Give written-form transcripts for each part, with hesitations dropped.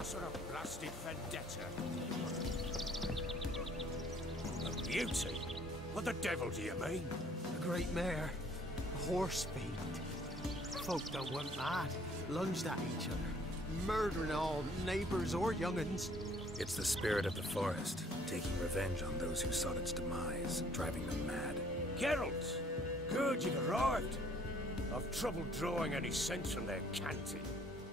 What sort of blasted vendetta? A beauty? What the devil do you mean? A great mare. A horse fiend. Folk don't went mad. Lunged at each other. Murdering all neighbours or young'uns. It's the spirit of the forest, taking revenge on those who sought its demise, driving them mad. Geralt! Good, you've arrived. I've trouble drawing any sense from their canting.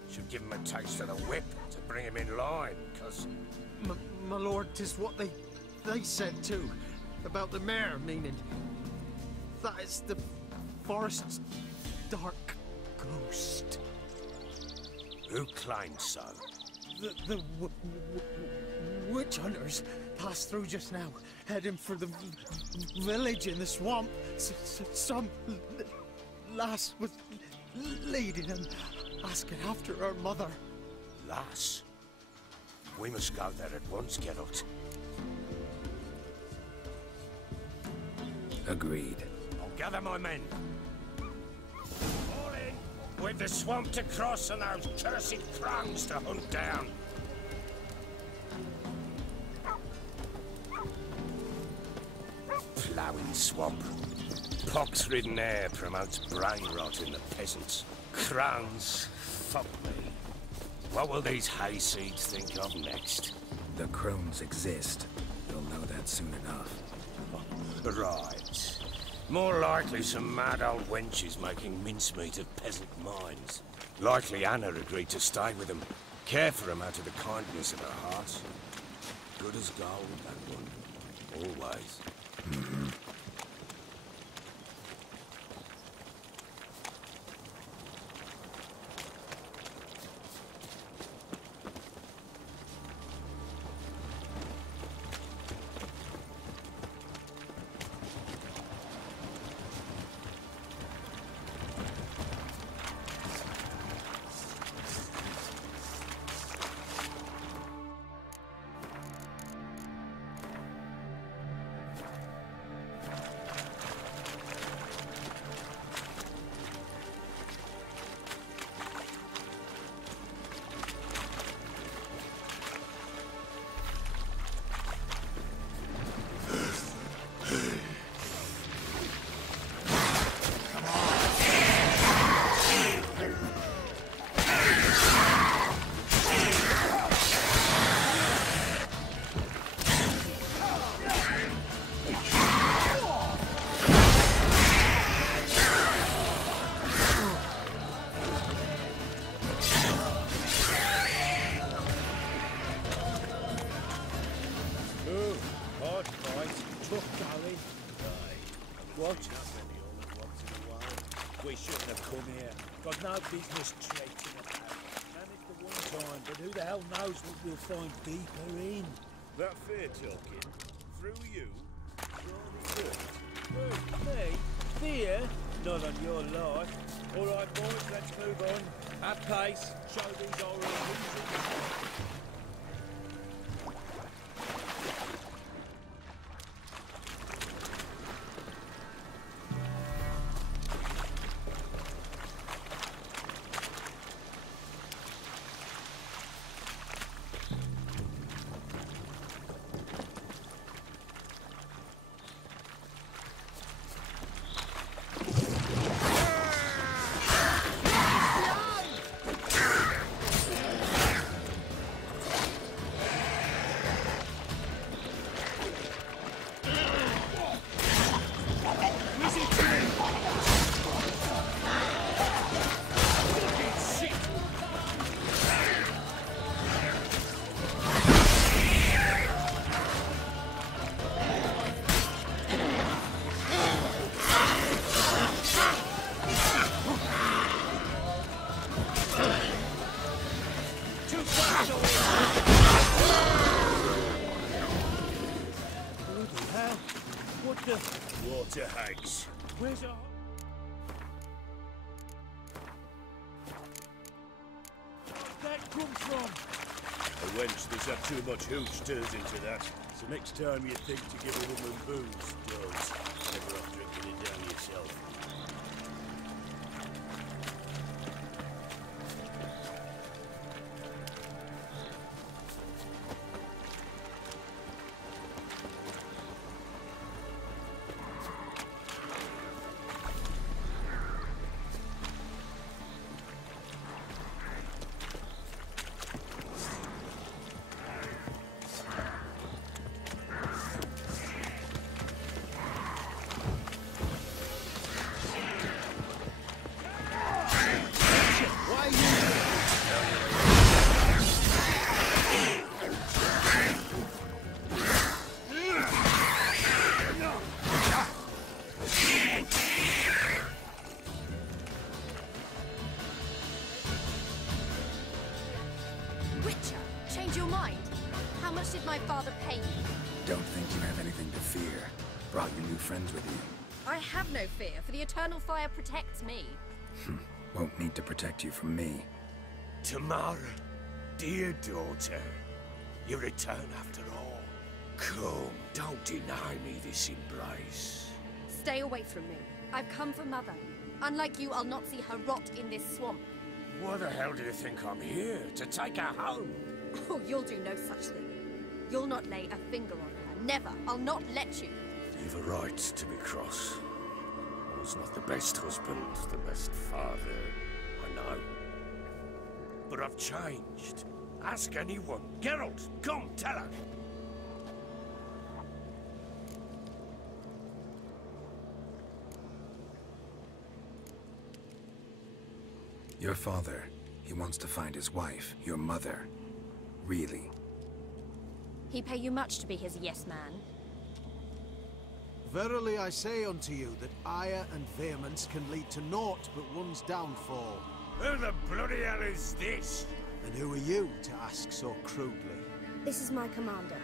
Should give him a taste of the whip to bring him in line, cause... My lord, 'tis what they said too. About the mare, meaning... that is the forest's dark ghost. Who claims so? The witch hunters passed through just now, heading for the village in the swamp. Some lass was leading them, asking after her mother. Lass? We must go there at once, Geralt. Agreed. I'll gather my men. All in! We've the swamp to cross and those cursed Crones to hunt down. Ploughing swamp. Pox-ridden air promotes brain rot in the peasants. Crones, fuck me. What will these hayseeds think of next? The Crones exist. You'll know that soon enough. Right. More likely some mad old wenches making mincemeat of peasant minds. Likely Anna agreed to stay with them, care for them out of the kindness of her heart. Good as gold, that one. Always. Mm-hmm. Business trading about. Managed the one time, but who the hell knows what we'll find deeper in? That fair talking? Through you? Surely good. Through me? Fear? Not on your life. All right, boys, let's move on. At pace. Show these old illusions. Water hags. Where's our... Where'd that come from? A wench that's had too much hooch turns into that. So next time you think to give a woman booze, don't. Never off drinking it down yourself. Witcher, change your mind? How much did my father pay you? Don't think you have anything to fear. Brought your new friends with you. I have no fear, for the eternal fire protects me. Won't need to protect you from me. Tamara, dear daughter, you return after all. Come, don't deny me this embrace. Stay away from me. I've come for Mother. Unlike you, I'll not see her rot in this swamp. Why the hell do you think I'm here? To take her home? Oh, you'll do no such thing. You'll not lay a finger on her. Never. I'll not let you. You've a right to be cross. I was not the best husband, the best father, I know. But I've changed. Ask anyone. Geralt, come, tell her. Your father, he wants to find his wife, your mother. Really? He pay you much to be his yes-man? Verily I say unto you that ire and vehemence can lead to naught but one's downfall. Who the bloody hell is this? And who are you to ask so crudely? This is my commander.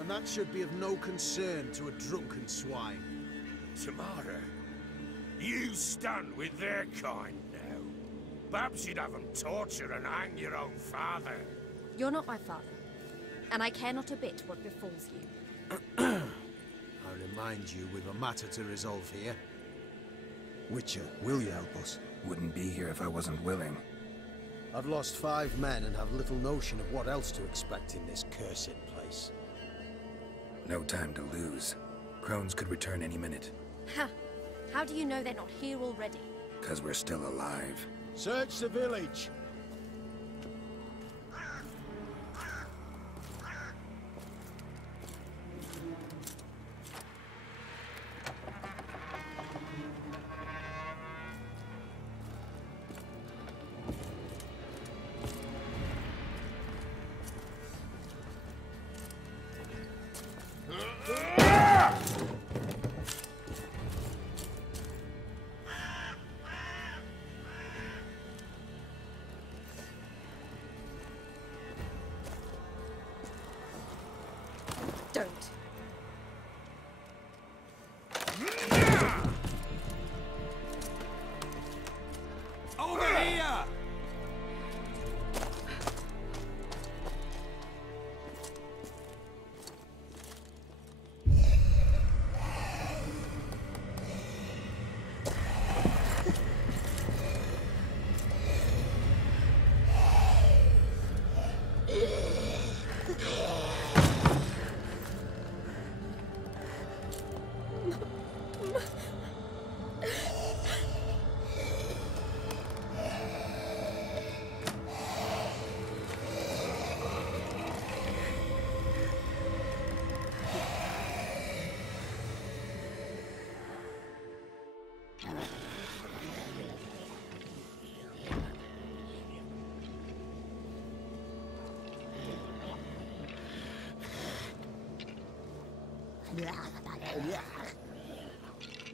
And that should be of no concern to a drunken swine. Tamara, you stand with their kind now. Perhaps you'd have them torture and hang your own father. You're not my father, and I care not a bit what befalls you. I remind you we've a matter to resolve here. Witcher, will you help us? Wouldn't be here if I wasn't willing. I've lost 5 men and have little notion of what else to expect in this cursed place. No time to lose. Crones could return any minute. Ha! How do you know they're not here already? 'Cause we're still alive. Search the village! Don't. Over here!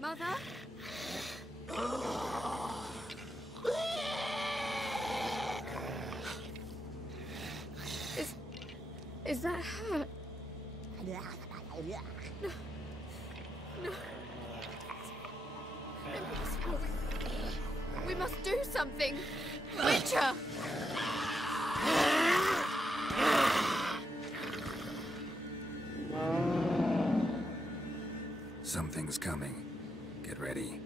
Mother? Is that her? No. No. Impossible. We must do something. Witcher! Something's coming. Get ready.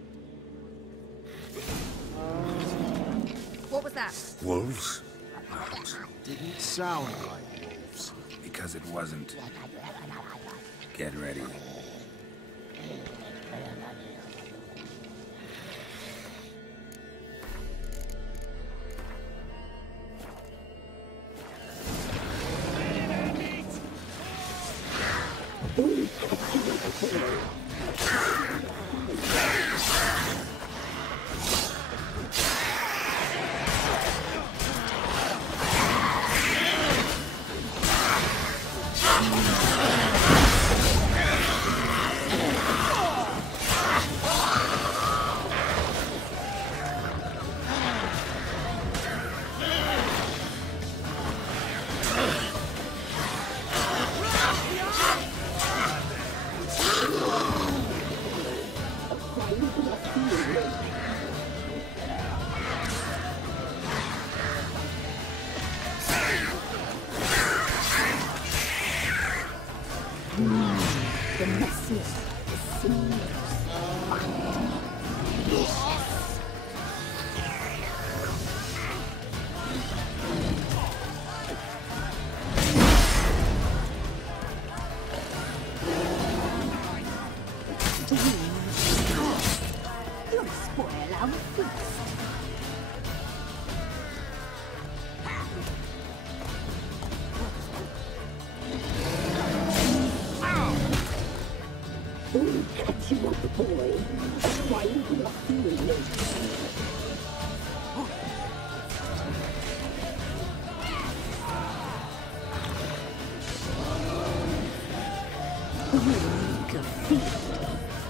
What was that? Wolves? Didn't sound like wolves. Because it wasn't. Get ready.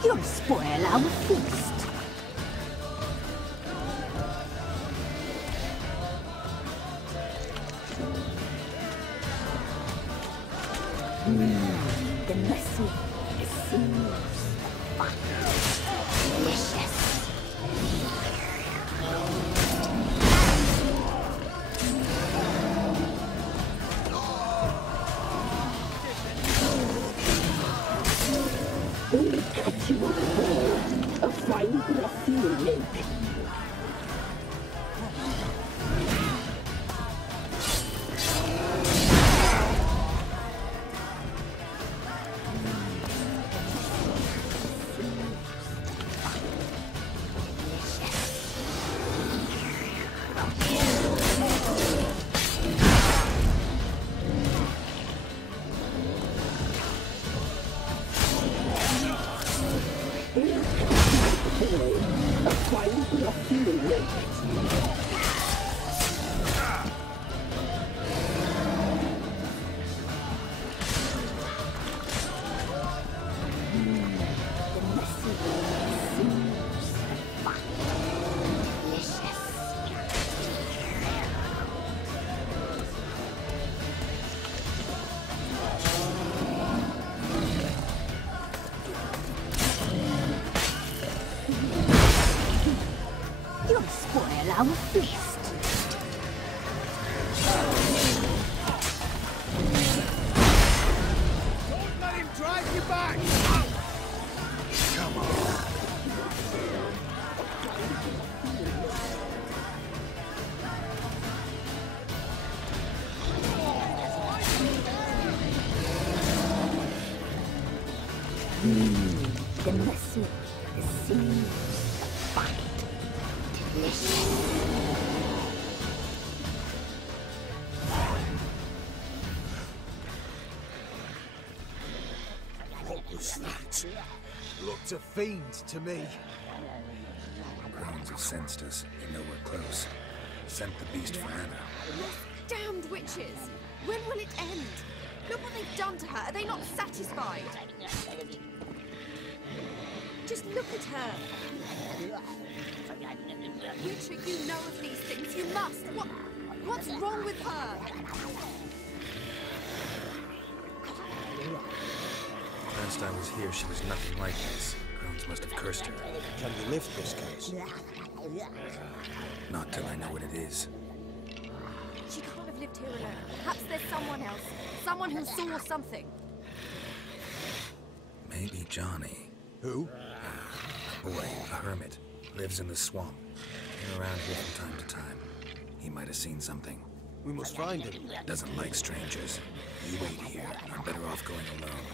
You'll spoil our feast. The messy, the seams, delicious. Cut you off, a fine grassy lake. Our feast. Don't let him drive you back! Come on. The messy, the seams, fine, delicious. What was that? Looked a fiend to me. Crones have sensed us. They know we're close. Sent the beast for Anna. Damned witches! When will it end? Look what they've done to her. Are they not satisfied? Just look at her. Witcher, you know of these things. You must. What's wrong with her? Last I was here, she was nothing like this. Crones must have cursed her. Can you lift this case? Not till I know what it is. She can't have lived here alone. Perhaps there's someone else. Someone who saw something. Maybe Johnny. Who? A boy, a hermit. Lives in the swamp. Came around here from time to time. He might have seen something. We must find him. Doesn't like strangers. You wait here. I'm better off going alone.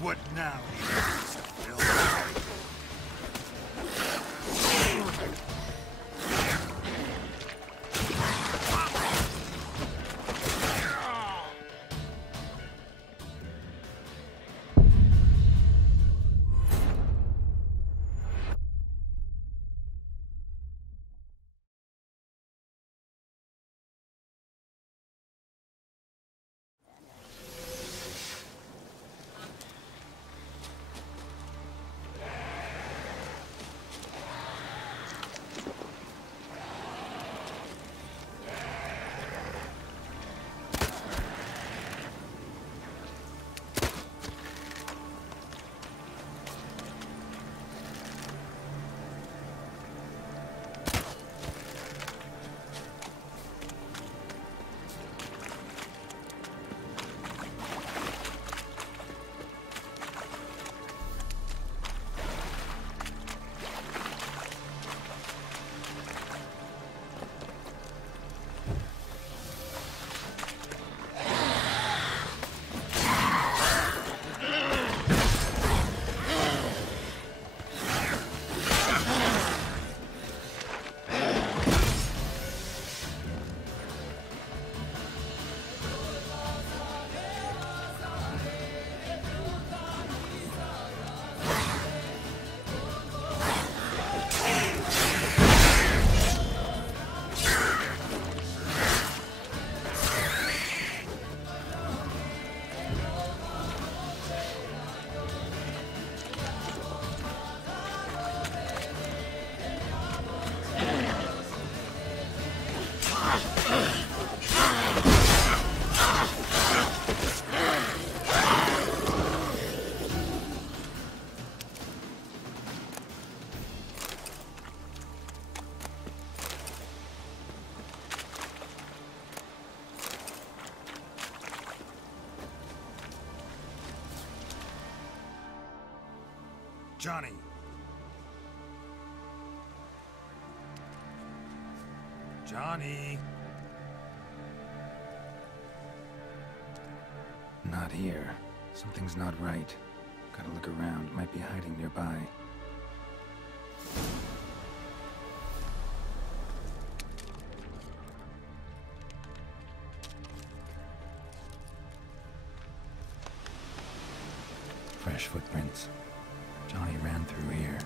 What now? Johnny! Johnny! Not here. Something's not right. Gotta look around. Might be hiding nearby. Fresh footprints. Johnny ran through here,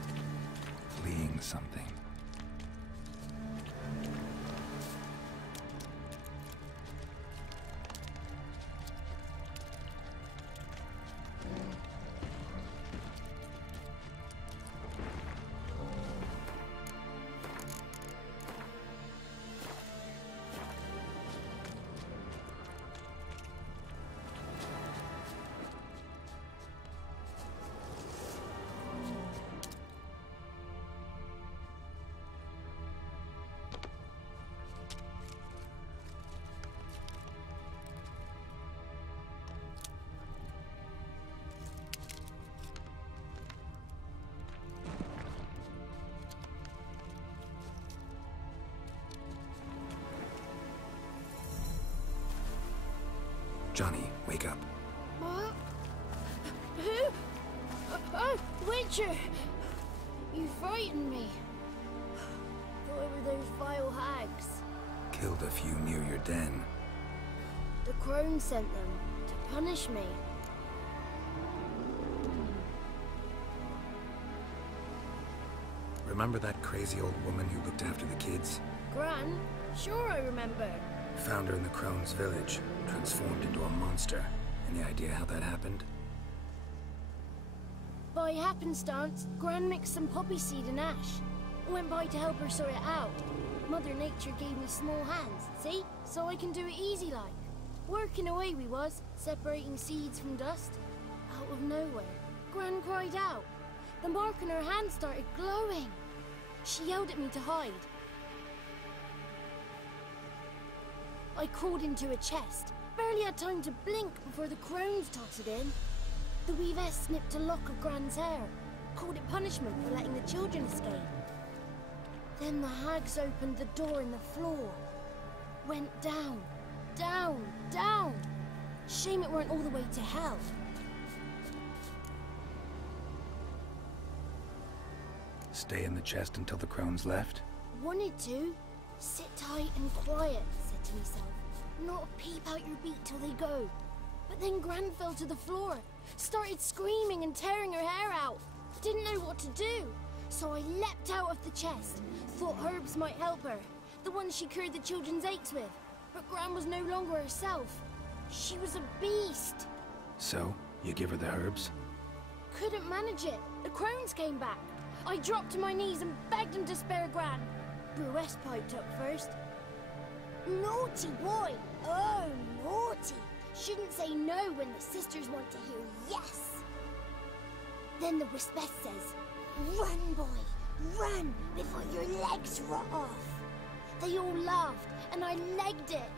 fleeing something. Johnny, wake up. What? Who? Oh, Witcher! You frightened me. Thought it were those vile hags. Killed a few near your den. The Crones sent them to punish me. Remember that crazy old woman who looked after the kids? Gran? Sure I remember. Found her in the Crones village, transformed into a monster. Any idea how that happened? By happenstance, Gran mixed some poppy seed and ash. I went by to help her sort it out. Mother Nature gave me small hands, see? So I can do it easy like. Working away we was, separating seeds from dust. Out of nowhere, Gran cried out. The mark on her hand started glowing. She yelled at me to hide. I crawled into a chest. Barely had time to blink before the Crones totted in. The weavess snipped a lock of Gran's hair. Called it punishment for letting the children escape. Then the hags opened the door in the floor. Went down, down, down. Shame it weren't all the way to hell. stay in the chest until the crones left? Wanted to. Sit tight and quiet, said to myself. Not peep out your beat till they go. But then Gran fell to the floor, started screaming and tearing her hair out. Didn't know what to do, so I leapt out of the chest. Thought herbs might help her, the ones she cured the children's aches with. But Gran was no longer herself. She was a beast. So, you give her the herbs? Couldn't manage it. The crones came back. I dropped to my knees and begged him to spare Gran. Bruce piped up first. Naughty boy! Oh, naughty! Shouldn't say no when the sisters want to hear yes. Then the Wispeth says, run, boy, run, before your legs rot off. They all laughed, and I legged it.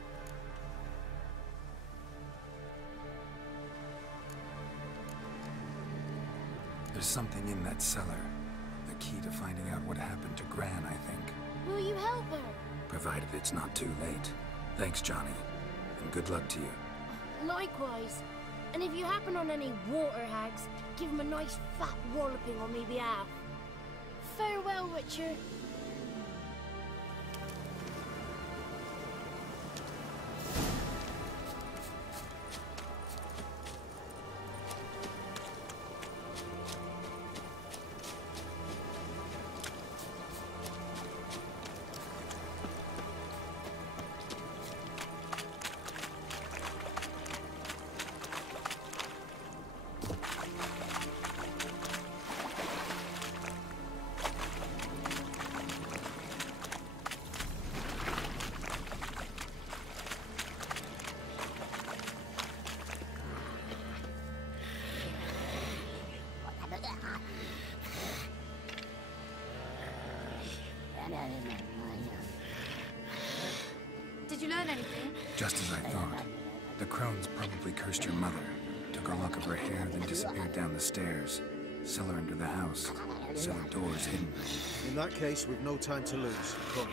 There's something in that cellar. The key to finding out what happened to Gran, I think. Will you help her? Provided it's not too late. Thanks, Johnny. And good luck to you. Likewise. And if you happen on any water hags, give them a nice fat walloping on me behalf. Farewell, Witcher. Did you learn anything? Just as I thought. The crones probably cursed your mother, took a lock of her hair, then disappeared down the stairs. Cellar under the house. Cellar doors hidden. In that case, we've no time to lose. Come.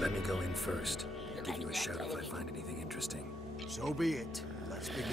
Let me go in first. Give you a shout if I find anything interesting. So be it. Let's begin.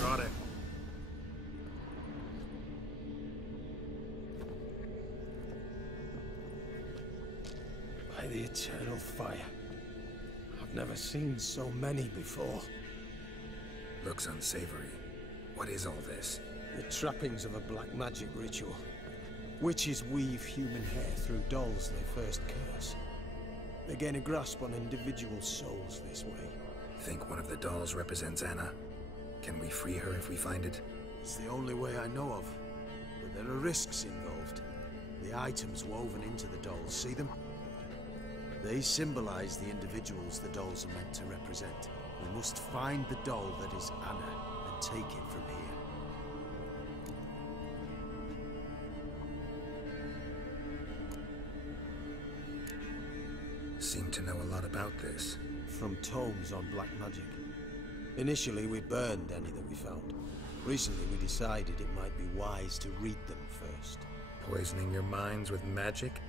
Got it. By the eternal fire. I've never seen so many before. Looks unsavory. What is all this? The trappings of a black magic ritual. Witches weave human hair through dolls they first curse. They gain a grasp on individual souls this way. Think one of the dolls represents Anna? Can we free her if we find it? It's the only way I know of. But there are risks involved. The items woven into the dolls, see them? They symbolize the individuals the dolls are meant to represent. We must find the doll that is Anna and take it from here. Seem to know a lot about this. From tomes on black magic. Initially, we burned any that we found. Recently, we decided it might be wise to read them first. Poisoning your minds with magic?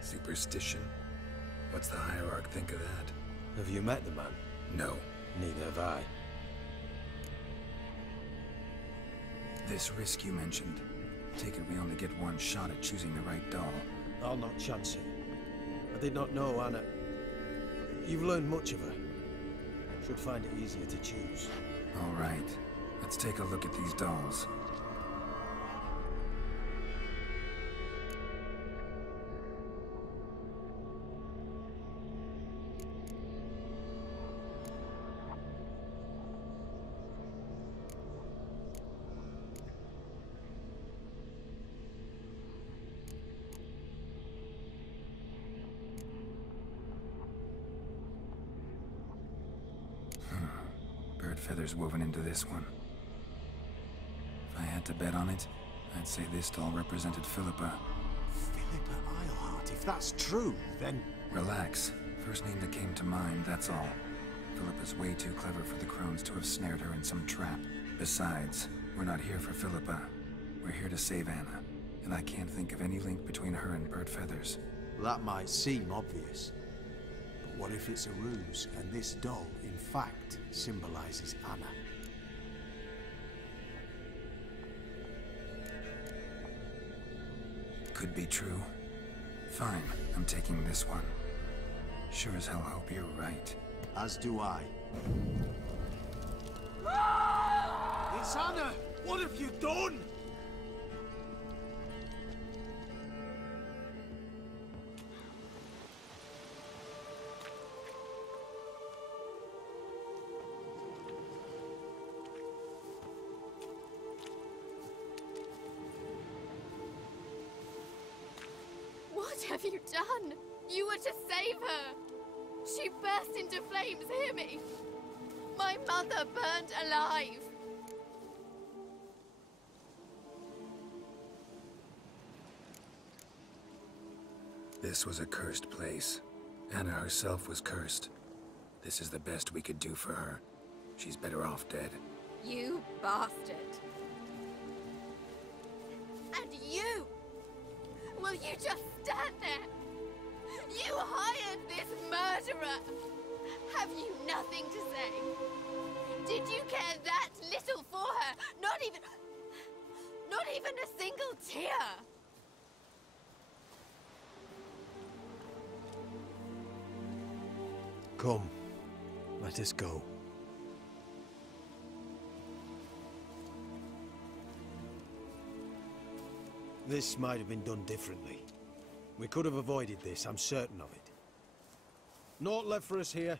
Superstition? What's the hierarch think of that? Have you met the man? No. Neither have I. This risk you mentioned. Take it we only get one shot at choosing the right doll. I'll not chance it. I did not know Anna. You've learned much of her. Should find it easier to choose. All right. Let's take a look at these dolls. feathers woven into this one. If I had to bet on it, I'd say this doll represented Philippa. Philippa Eilhart, if that's true, then... Relax. First name that came to mind, that's all. Philippa's way too clever for the Crones to have snared her in some trap. Besides, we're not here for Philippa. We're here to save Anna. And I can't think of any link between her and bird feathers. That might seem obvious. But what if it's a ruse, and this doll, in fact, symbolizes Anna? Could be true. Fine, I'm taking this one. Sure as hell hope you're right. As do I. It's Anna! What have you done? What have you done? You were to save her. She burst into flames, hear me? My mother burned alive. This was a cursed place. Anna herself was cursed. This is the best we could do for her. She's better off dead. You bastard. And you! Will you just stand there? You hired this murderer! Have you nothing to say? Did you care that little for her? Not even a single tear! Come, let us go. This might have been done differently. We could have avoided this, I'm certain of it. Naught left for us here.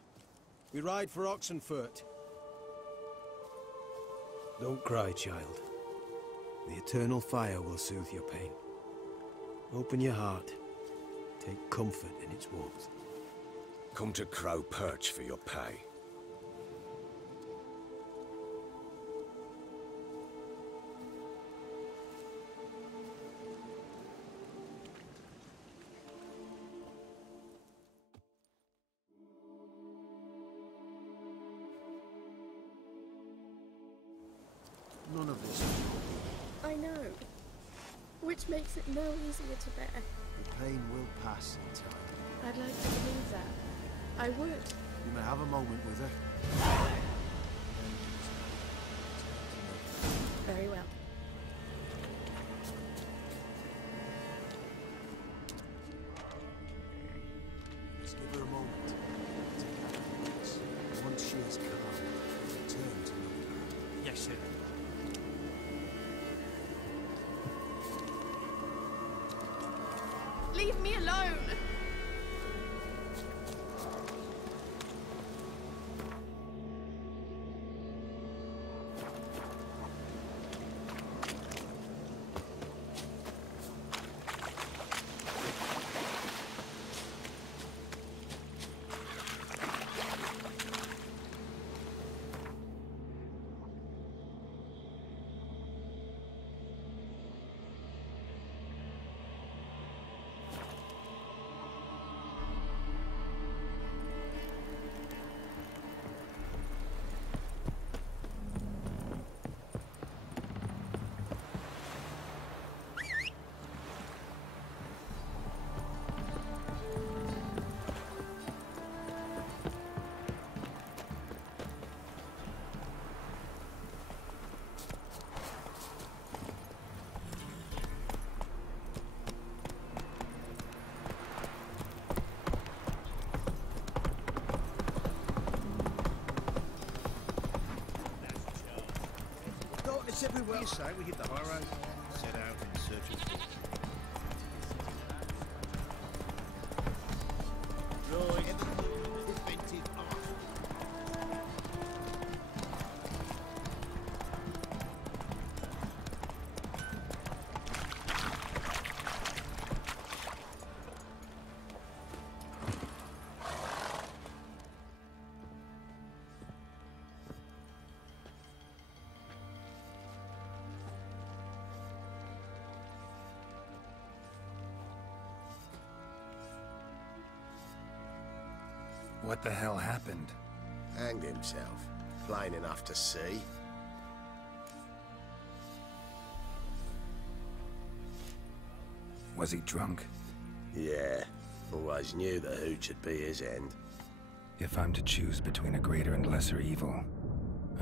We ride for Oxenfurt. Don't cry, child. The eternal fire will soothe your pain. Open your heart. Take comfort in its warmth. Come to Crow Perch for your pay. None of this. I know. Which makes it no easier to bear. The pain will pass in time. I'd like to believe that. I would. You may have a moment with her. Very well. Just give her a moment. Take her thoughts. Once she is calm, return to me. Yes, sir. Leave me alone! It's everywhere. You say we hit the high road, set out in search of... Right. Invented art. What the hell happened? Hanged himself. Plain enough to see. Was he drunk? Yeah. Always knew the hooch would be his end. If I'm to choose between a greater and lesser evil,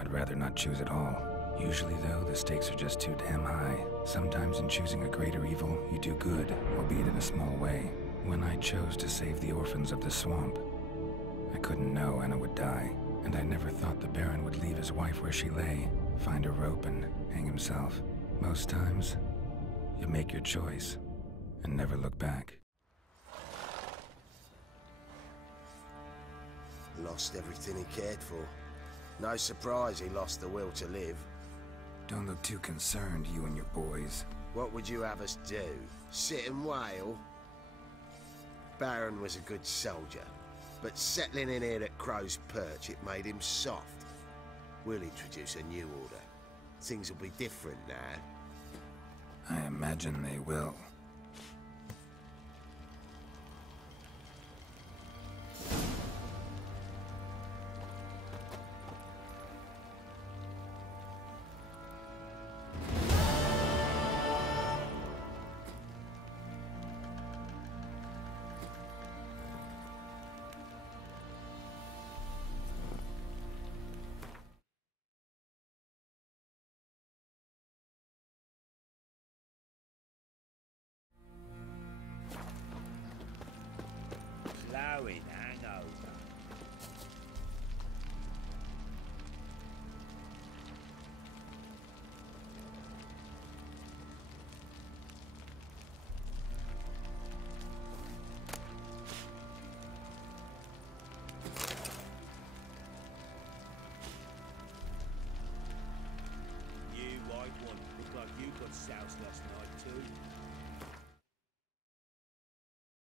I'd rather not choose at all. Usually, though, the stakes are just too damn high. Sometimes in choosing a greater evil, you do good, albeit in a small way. When I chose to save the orphans of the swamp, I couldn't know Anna would die, and I never thought the Baron would leave his wife where she lay, find a rope and hang himself. Most times, you make your choice and never look back. Lost everything he cared for. No surprise he lost the will to live. Don't look too concerned, you and your boys. What would you have us do? Sit and wail? Baron was a good soldier, but settling in here at Crow's Perch, it made him soft. We'll introduce a new order. Things will be different now. I imagine they will. Flowing hangover. You white one, look like you got soused last night too.